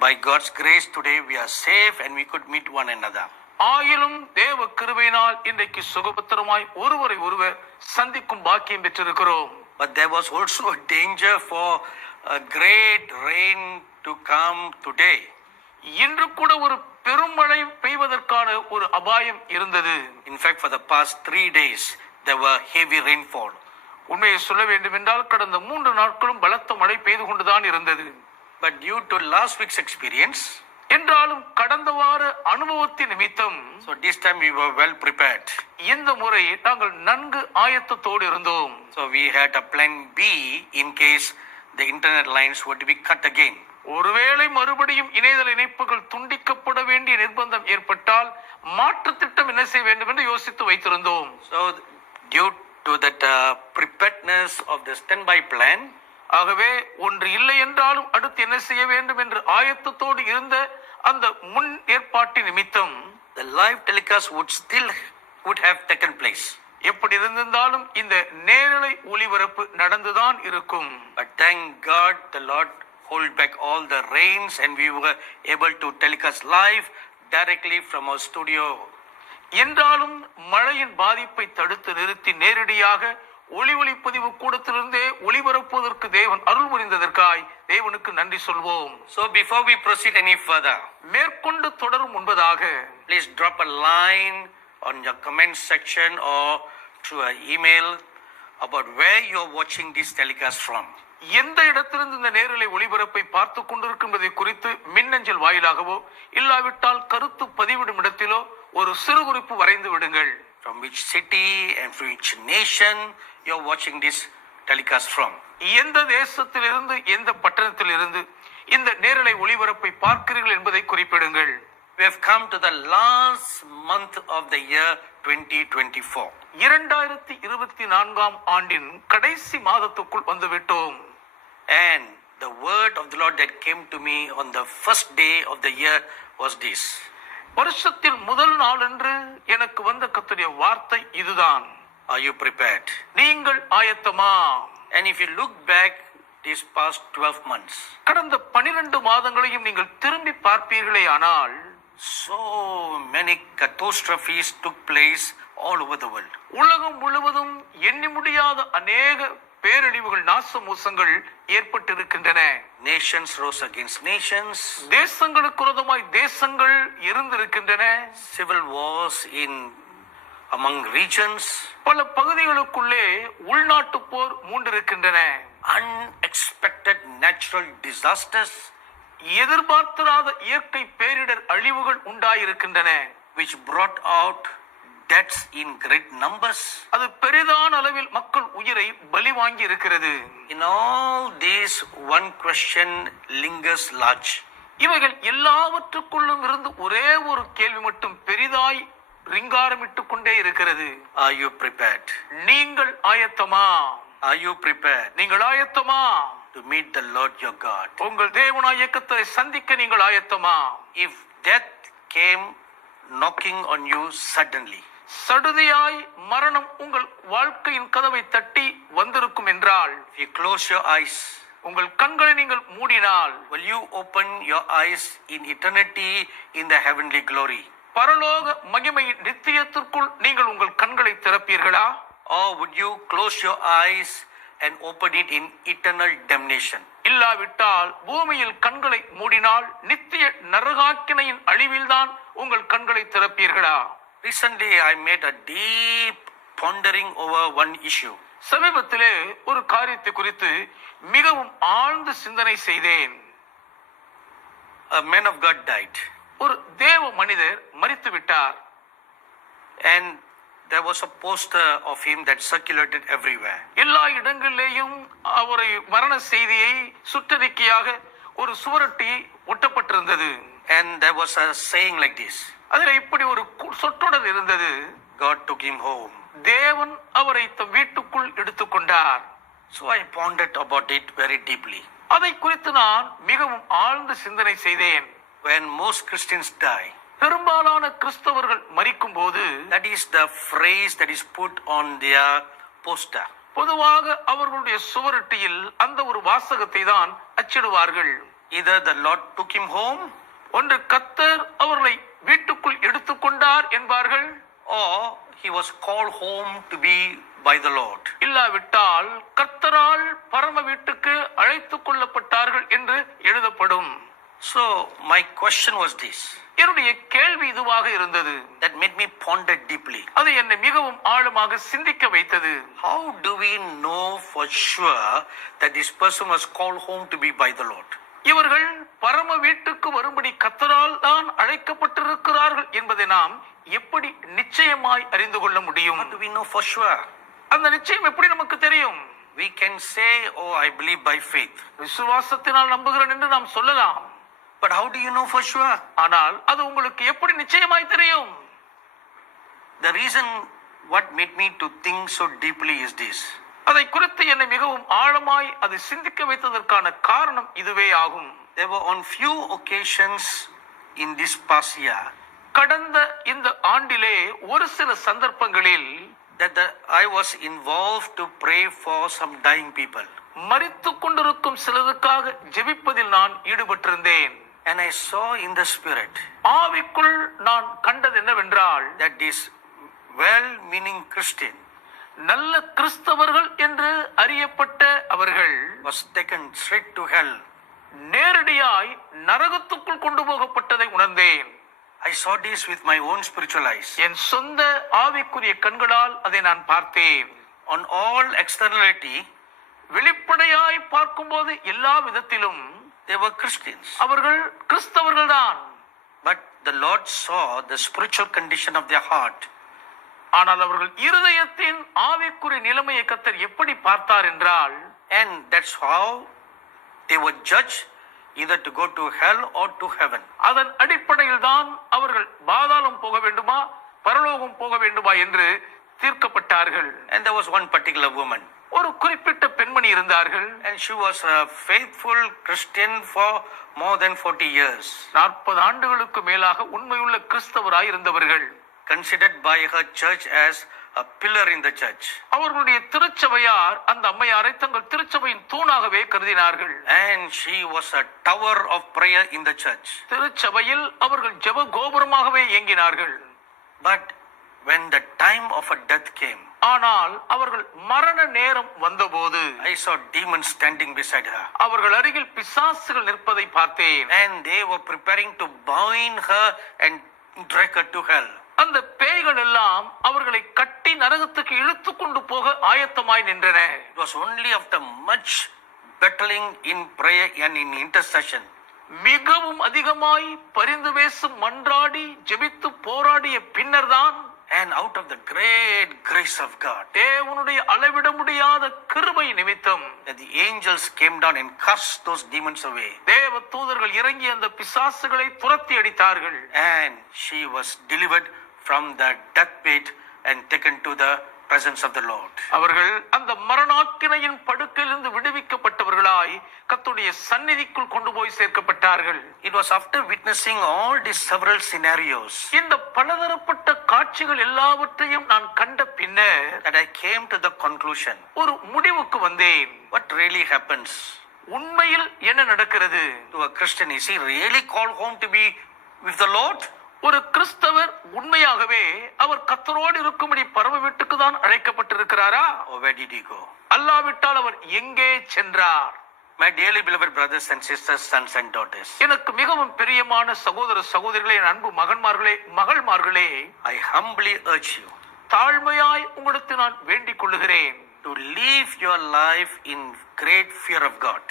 By God's grace, today we are safe and we could meet one another. ஆயிலும் தேவ கிருபையினால் இன்றைக்கு சுகபத்திரமாய் ஒருவரை ஒருவர் சந்திக்கும் பாக்கியம் பெற்றிருக்கிறோம். But there was also a danger for a great rain to come today. இன்று கூட ஒரு பெருமழை பெய்வதற்கான ஒரு அபாயம் இருந்தது. In fact, for the past 3 days, there were heavy rainfall. உண்மையை சொல்ல வேண்டும் என்றால் கடந்த 3 நாட்களும் பலத்த மழை பெய்து கொண்டுதான் இருந்தது. But due to last week's experience, என்றாலும் கடந்த வார அனுபவத்தின் நிமித்தம், so this time we were well prepared. இந்த முறை நாங்கள் நன்கு ஆயத்தத்தோடு இருந்தோம். So we had a plan B in case the internet lines were to be cut again. ஒருவேளை மறுபடியும் இணையதள இணைப்புகள் துண்டிக்கப்பட வேண்டிய நிர்பந்தம் ஏற்பட்டால் மாற்று திட்டம் என்ன செய்ய வேண்டும் என்று யோசித்து வைத்திருந்தோம். So due to that preparedness of the standby plan, ஆகவே ஒன்று இல்லை என்றாலும் அடுத்து என்ன செய்ய வேண்டும் என்று ஆயத்தத்தோடு இருந்த அந்த முன் ஏற்பாட்டின் நிமித்தம் the live telecast would have taken place. எப்படி இருந்திருந்தாலும் இந்த நேரலை ஒளிபரப்பு நடந்துதான் இருக்கும். But thank God the Lord hold back all the rains and we were able to telecast live directly from our studio. என்றாலும் மழையின் பாதிப்பை தடுத்து நிறுத்தி நேரடியாக ஒளிபதிவு கூடத்திலிருந்தே ஒளிபரப்புவதற்கு தேவன் அருள் புரிந்ததற்காய் தேவனுக்கு நன்றி சொல்வோம். So before we proceed any further, மேற்கொண்டு தொடரும் முன்பதாக please drop a line on your comment section or through an email about where you are watching this telecast from. எந்த இடத்திலிருந்து இந்த நேரலை ஒளிபரப்பை பார்த்து கொண்டிருக்கின்றதை குறித்து மின்னஞ்சல் வாயிலாகவோ இல்லாவிட்டால் கருத்து பதிவிடும் இடத்திலோ ஒரு சிறு குறிப்பு வரைந்து விடுங்கள். From which city and from which nation you are watching this telecast from. எந்த தேசத்திலிருந்து எந்த பட்டணத்திலிருந்து இந்த நேரலை ஒளிபரப்பை பார்க்கிறீர்கள் என்பதை குறிப்பிடுங்கள். We have come to the last month of the year 2024. 2024 ஆண்டின் கடைசி மாதத்துக்குள் வந்துவிட்டோம். And the word of the Lord that came to me on the first day of the year was this. வருஷத்தின் முதல் நாளன்று எனக்கு வந்த கர்த்தருடைய வார்த்தை இதுதான். Are you prepared? நீங்கள் ஆயத்தமா? And if you look back these past 12 months, கடந்த 12 மாதங்களையும் நீங்கள் திரும்பி பார்ப்பீர்களே ஆனால் so many catastrophes took place all over the world. உலகம் முழுவதும் எண்ணி முடியாத அநேக பேரழிவுகள் நாசமோசங்கள் ஏற்பட்டிருக்கின்றன. Nations rose against nations. தேசங்களுக்கு விரோதமாய் தேசங்கள் இருந்திருக்கின்றன. Civil wars in among regions. பல பகுதிகளுக்குள்ளே உள்நாட்டு போர் மூண்டிருக்கின்றன. Unexpected natural disasters. எதிர்பார்த்திராத இயற்கை பேரிடர் அழிவுகள் உண்டாயிருக்கின்றன. Which brought out deaths in great numbers. அது பெரிதான அளவில் மக்கள் உயிரை பலி வாங்கி இருக்கிறது. In all this, one question lingers large. இவைகள் எல்லாவற்றுக்குள்ளும் இருந்து ஒரே ஒரு கேள்வி மட்டும் பெரிதாய் ரிங்காரமிட்டுக் கொண்டே இருக்கிறது. Are you prepared? நீங்கள் ஆயத்தமா? Are you prepared? நீங்கள் ஆயத்தமா? To meet the Lord your God. உங்கள் தேவனாகிய கர்த்தரை சந்திக்க நீங்கள் ஆயத்தமா? If death came knocking on you suddenly, சடுதியாய் மரணம் உங்கள் வாழ்க்கையின் கதவை தட்டி வந்திருக்கும் என்றால், if you close your eyes, உங்கள் கண்களை நீங்கள் மூடினால், will you open your eyes in eternity in the heavenly glory? பரலோக மகிமையின் நித்தியத்திற்குள் நீங்கள் உங்கள் கண்களை திறப்பீர்களா? Or would you close your eyes and open it in eternal damnation? இல்லாவிட்டால் பூமியில் கண்களை மூடினால் நித்திய நரகாக்கினையின் அழிவில்தான் உங்கள் கண்களை திறப்பீர்களா? Recently I made a deep pondering over one issue. சமீபத்திலே ஒரு காரியத்தை குறித்து மிகவும் ஆழ்ந்த சிந்தனை செய்தேன். A man of God died. ஒரு தேவ மனிதர் மரித்து விட்டார். And there was a poster of him that circulated everywhere. எல்லா இடங்களிலேயும் அவரை மரண செய்தியை சுற்றறிக்கையாக ஒரு சுவரொட்டி ஒட்டப்பட்டிருந்தது. And there was a saying like this. அதில் இப்படி ஒரு சொற்றொடர் இருந்தது. God took him home. தேவன் அவரை தம் வீட்டுக்குள் எடுத்துக்கொண்டார். So I pondered about it very deeply. அதை குறித்து நான் மிகவும் ஆழ்ந்த சிந்தனை செய்தேன். When most Christians die, பெரும்பாலான கிறிஸ்தவர்கள் மரிக்கும் போது, that is the phrase that is put on their poster. பொதுவாக அவர்களுடைய சுவரொட்டியில் அந்த ஒரு வாசகத்தை தான் அச்சிடுவார்கள். Either the Lord took him home, ஒன்று கர்த்தர் அவர்களை வீட்டுக்குள் எடுத்துக்கொண்டார் என்பார்கள், or he was called home to be by the Lord. இல்லாவிட்டால் கர்த்தரால் பரம வீட்டுக்கு அழைத்துக் கொள்ளப்பட்டார்கள் என்று எழுதப்படும். So my question was this, என்னுடைய கேள்வி இதுவாக இருந்தது. that made me ponder deeply. அது என்னை மிகவும் ஆழமாக சிந்திக்க வைத்தது. How do we know for sure that this person was called home to be by the Lord? இவர்கள் பரம வீட்டுக்கு வரும்படி கர்த்தரால் தான் அழைக்கப்பட்டிருக்கிறார்கள் என்பதை நாம் எப்படி நிச்சயமாய் அறிந்து கொள்ள முடியும்? How do we know for sure? அந்த நிச்சயம் எப்படி நமக்கு தெரியும்? We can say, oh, I believe by faith. விசுவாசத்தினால் நம்புகிறேன் என்று நாம் சொல்லலாம். But how do you know for sure? ஆனால் அது உங்களுக்கு எப்படி நிச்சயமாய் தெரியும்? The reason what made me to think so deeply is this. அதை குறித்து என்னை மிகவும் ஆழமாய் அதை சிந்திக்க வைத்ததற்கான காரணம் இதுவே ஆகும். There were on few occasions in this past year கடந்த இந்த ஆண்டிலே ஒரு சில சந்தர்ப்பங்களில் that I was involved to pray for some dying people. மரித்துக் கொண்டிருக்கும் சிலருக்காக ஜெபிப்பதில் நான் ஈடுபட்டிருந்தேன். And I saw in the spirit ஆவிக்குள் நான் கண்டது என்னவென்றால், that this well-meaning Christian நல்ல கிறிஸ்தவர்கள் என்று அறியப்பட்ட அவர்கள் was taken straight to hell. நேரடியாய் நரகத்துக்குள் கொண்டு போகப்பட்டதை உணர்ந்தேன். I saw this with my own spiritual eyes. என் சொந்த ஆவிக்குரிய கண்களால் அதை நான் பார்த்தேன். On all externality, வெளிப்படையாய் பார்க்கும்போது எல்லா விதத்திலும் they were Christians. அவர்கள் கிறிஸ்தவர்கள் தான். But the Lord saw the spiritual condition of their heart. ஆனால் அவர்கள் இருதயத்தின் ஆவிக்குரிய நிலைமையை கர்த்தர் எப்படி பார்த்தார் என்றால், And that's how they were judged, either to go to hell or to heaven. அதன் அடிப்படையில் தான் அவர்கள் பாதாளம் போக வேண்டுமா பரலோகம் போக வேண்டுமா என்று தீர்க்கப்பட்டார்கள். And there was one particular woman, ஒரு குறிப்பிட்ட பெண்மணி இருந்தார்கள். and she was a faithful Christian for more than 40 years, 40 ஆண்டுகளுக்கு மேலாக உண்மையுள்ள கிறிஸ்தவராய் இருந்தவர்கள். considered by her church as a pillar in the church. அவர்களுடைய திருச்சபையார் அந்த அம்மையாரை தங்கள் திருச்சபையின் தூணாகவே கருதினார்கள். And she was a tower of prayer in the church. திருச்சபையில் அவர்கள் ஜெப கோபுரமாகவே இயங்கினார்கள். But when the time of her death came, ஆனால் அவர்கள் மரண நேரம் வந்தபோது I saw demons standing beside her. அவர்கள் அருகில் பிசாசுகள் நிற்பதை பார்த்தேன். And they were preparing to bind her and drag her to hell. அந்த பேய்கள் எல்லாம் அவர்களை கட்டி நரகத்துக்கு இழுத்து கொண்டு போக ஆயத்தமாய் நின்றன. It was only after much battling in prayer and in intercession, மிகவும் அதிகமாய் பரிந்து பேசும் மன்றாடி ஜெபித்து போராடிய பின்னர்தான், and out of the great grace of God, தேவனுடைய அளவிட முடியாத கிருபை நிமித்தம் that the angels came down and cast those demons away, தேவ தூதர்கள் இறங்கி அந்த பிசாசுகளை துரத்தி அடித்தார்கள். and she was delivered from the deathbed and taken to the presence of the Lord. அவர்கள் அந்த மரணாக்கினையின் படுக்கையிலிருந்து விடுவிக்கப்பட்டவர்களாய் கர்த்தருடைய சந்நிதிக்குள் கொண்டு போய் சேர்க்கப்பட்டார்கள். It was after witnessing all these several scenarios இந்த பலதரப்பட்ட காட்சிகள் எல்லாவற்றையும் நான் கண்ட பின்னர் that I came to the conclusion, ஒரு முடிவுக்கு வந்தேன். what really happens உண்மையில் என்ன நடக்கிறது? to a Christian? Is he really called home to be with the Lord? ஒரு கிறிஸ்தவர் உண்மையாகவே அவர் கர்த்தரோடு இருக்கும்படி பரம வீட்டுக்கு தான் அழைக்கப்பட்டிருக்கிறாரா? Or where did he go? அல்லாவிட்டால் அவர் எங்கே சென்றார்? My dearly beloved brothers and sisters, sons and daughters, எனக்கு மிகவும் பிரியமான சகோதர சகோதரிகளே, என் அன்பு மகன்மார்களே மகள்மார்களே, I humbly urge you தாழ்மையாய் உங்களுக்கு நான் வேண்டிக் கொள்ளுகிறேன், to live your life in great fear of God,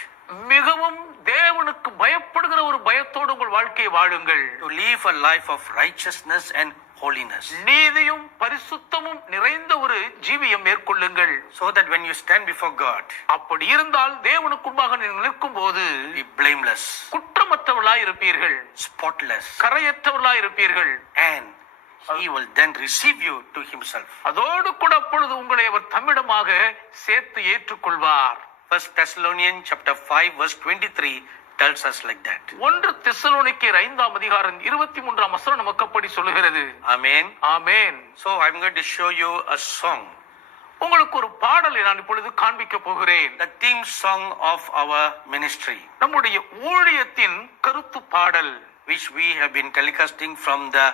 மிகவும் தேவனுக்கு பயப்படுகிற ஒரு பயத்தோடு உங்கள் வாழ்க்கையை வாழுங்கள். to live a life of righteousness and holiness, நீதியும் பரிசுத்தமும் நிறைந்த ஒரு ஜீவியம் மேற்கொள்ளுங்கள். so that when you stand before God, அப்படி இருந்தால் தேவனுக்கு முன்பாக நீங்கள் நிற்கும் போது be blameless, குற்றமற்றவர்களாய் இருப்பீர்கள், spotless, கரையற்றவர்களாய் இருப்பீர்கள். and he will then receive you to himself. அதோடு கூட அப்பொழுது உங்களை அவர் தம்மிடமாக சேர்த்து ஏற்றுக்கொள்வார். 1 Thessalonians chapter 5 verse 23 tells us like that. 1 தெசலோனிக்கேயர் 5ஆம் அதிகாரம் 23ஆம் வசனம் நமக்கு அப்படி சொல்லுகிறது. Amen. Amen. So I'm going to show you a song. உங்களுக்கு ஒரு பாடலை நான் இப்பொழுது காண்பிக்க போகிறேன். The theme song of our ministry, நம்முடைய ஊழியத்தின் கருத்து பாடல், which we have been telecasting from the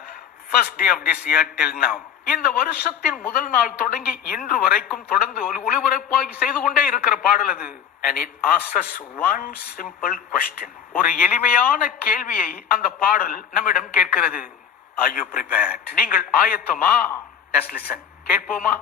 first day of this year till now. இந்த வருஷத்தின் முதல் நாள் தொடங்கி இன்று வரைக்கும் தொடர்ந்து ஒளிபரப்பாகி செய்து கொண்டே இருக்கிற பாடல் அது. And it asks us one simple question. ஒரு எளிமையான கேள்வியை அந்த பாடல் நம்மிடம் கேட்கிறது. Are you prepared? நீங்கள் ஆயத்தமா? Let's listen. கேட்போமா?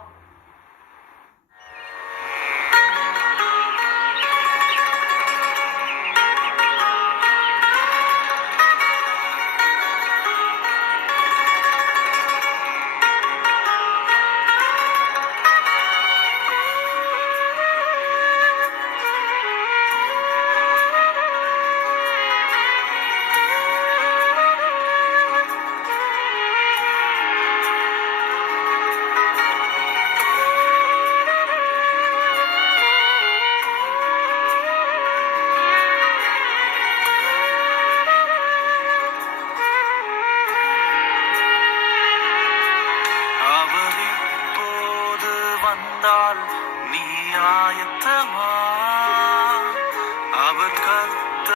நீ ஆயத்தமா?